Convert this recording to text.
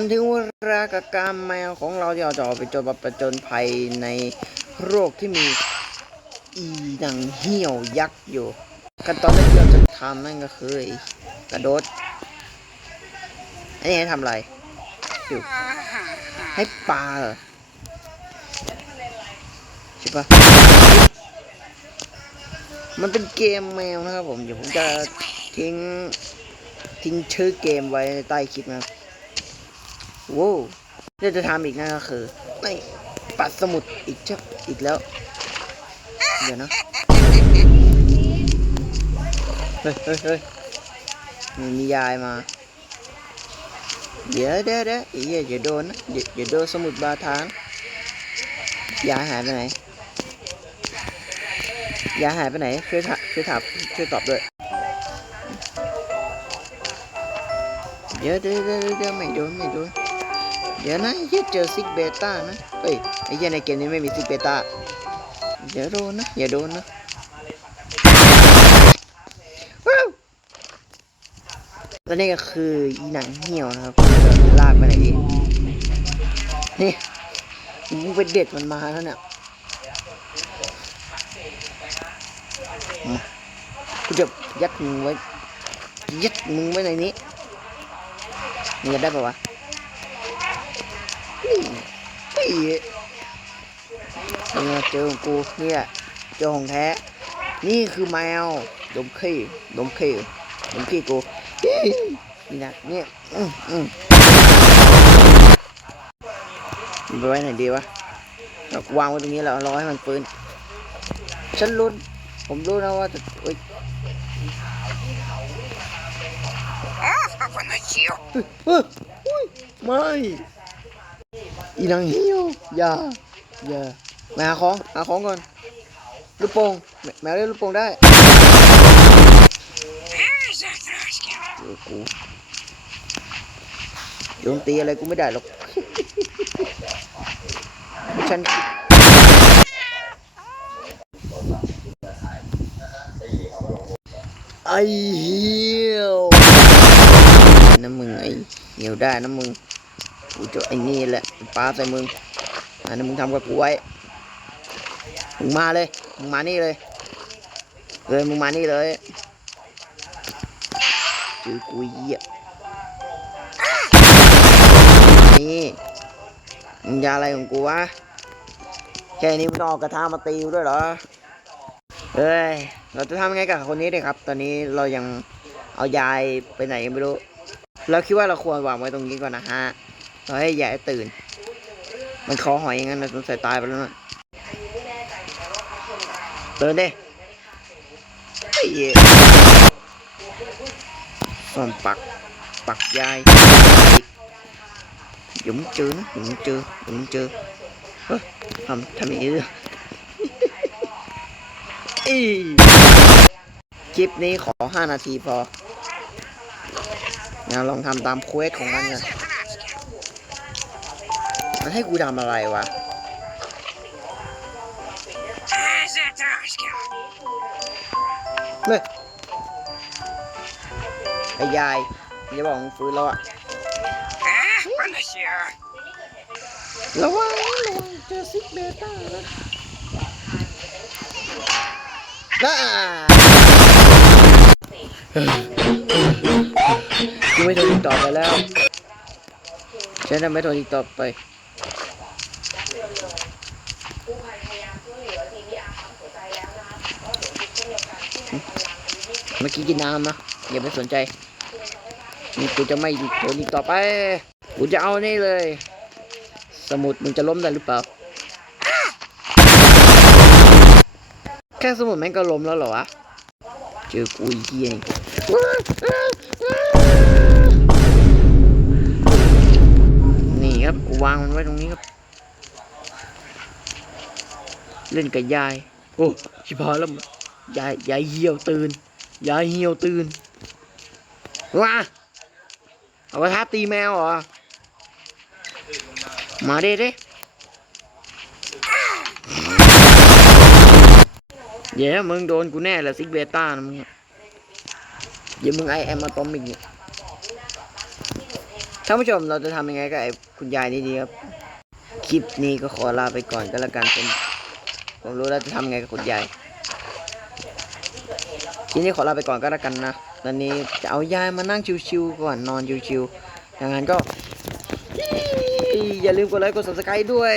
มันถึงเวลากับการแมวของเราที่เราจะออกไปจนประจนภัยในโรคที่มีอีหนังเหี่ยวยักษ์อยู่ ขั้นตอนแรกที่เราจะทำนั่นก็คือกระโดดอันนี้ให้ทำอะไรอยู่ให้ปลาเหรอใช่ปะมันเป็นเกมแมวนะครับผม เดี๋ยวผมจะทิ้งทิ้งชื่อเกมไว้ในใต้คลิปนะครับ โว้วเดี๋ยวจะทำอีกนั่นก็คือไม่ปัดสมุดอีกเจ้าอีกแล้ว เดี๋ยวนะเฮ้ยเฮ้ยเฮ้ยมียายมาเดี๋ยวเดี๋ยวเดี๋ยวอีอย่าอย่าโดนนะอย่าอย่าโดนสมุดบาทานยายหายไปไหนยายหายไปไหนช่วยถามช่วยถามช่วยตอบด้วยเดี๋ยวเดี๋ยวเดี๋ยวเดี๋ยวไม่โดนไม่โดน เดี๋ยวนะเหี้ยเจอซิกเบต้านะเอ้ยไอ้เหี้ยในเกมนี้ไม่มีซิกเบต้าเดี๋ยวโดนนะอย่าโดนนะแล้วนี่ก็คืออีหนังเหี่ยวนะครับลากไปไหนดีนี่มึงไปเด็ดมันมาแล้วเนี่ยกูจะยัดมึงไว้ยัดมึงไว้ในนี้มึงจะได้ปะวะนี่ นี่มึงมาเจอของกูเนี่ยเจอของแท้ นี่คือแมวดมขี้ดมขี้ดมขี้กูนี่นะเนี่ยอืมอืมไปไว้ไหนดีวะวางไว้ตรงนี้แล้วรอให้มันฟื้นฉันรู้ผมรู้นะว่าจะเอ้ยเฮ้ยเฮ้ยไม่ อีนางเหี้ยวอย่าอย่ามาหาของหาของก่อนลูกโป่งแมวเล่นลูกโป่งได้เจอกูโจมตีอะไรกูไม่ได้หรอกฉันไอ้เหี้ยวนะมึงไอ้เหี้ยวได้นะมึง กูจะไอ้นี่แหละปาใส่มึงอันนั้มึงทำกับกูไว้มึงมาเลยมึงมานี่เลยเลยมึงมานี่เลยเจอกูเหี้ยนี่มึงยาอะไรของกูวะแค่นี้มึงองเอากระทะมาตีด้วยเหรอเอ้ยเราจะทำยังไงกับคนนี้ดีครับ ตอนนี้เรายังเอายายไปไหนยังไม่รู้ เราคิดว่าเราควรวางไว้ตรงนี้ก่อนนะฮะ เราให้ยายตื่น มันคอหอยอย่างนั้นนะสงสัยตายไปแล้วนะเตือนดิไอ้เหี้ยซ่อมปัก ปักยายเดี๋ยวมึงเจอนะเดี๋ยวมึงเจอเดี๋ยวมึงเจอเฮ้ยทำทำอย่างนี้ด้วยอีคลิปนี้ขอ 5 นาทีพองั้นลองทำตามเควสของมันกัน มันให้กูทำอะไรวะเฮ้ยไอ้ยายอย่าบอกมึงฟื้นแล้วอะระวังระวังเจอซิกเบต้านะน่ากูไม่โทนอีกต่อไปแล้วฉันจะไม่โทนอีกต่อไป เมื่อกี้กินน้ำนะอย่าไปสนใจนี่กูจะไม่ทนอีกต่อไป กูจะเอานี่เลย สมุดมึงจะล้มได้หรือเปล่า แค่สมุดแม่งก็ล้มแล้วเหรอวะ เจอกูอีกเฮียนี่ ครับกูวางมันไว้ตรงนี้ครับ เล่นกับยาย โอ้ชิบหายแล้วยายยายเหี่ยวตื่นยายเหี่ยวตื่นว้าเอากระทะตีแมวเหรอ มาดิดิเดี๋ยวมึงโดนกูแน่แหละซิกเบต้านะมึงอะเดี๋ยวมึงไอแอมมาตอมิกเนี่ย ท่านผู้ชมเราจะทำยังไงกับไอ้คุณยายนี่ดีครับ คลิปนี้ก็ขอลาไปก่อนก็แล้วกันผมผมรู้แล้วจะทำไงกับคุณยายคลิปนี้ขอลาไปก่อนก็แล้วกันนะตอนนี้จะเอายายมานั่งชิวๆก่อนนอนชิวๆอย่างนั้นก็ อย่าลืมกดไลค์กด subscribe ด้วย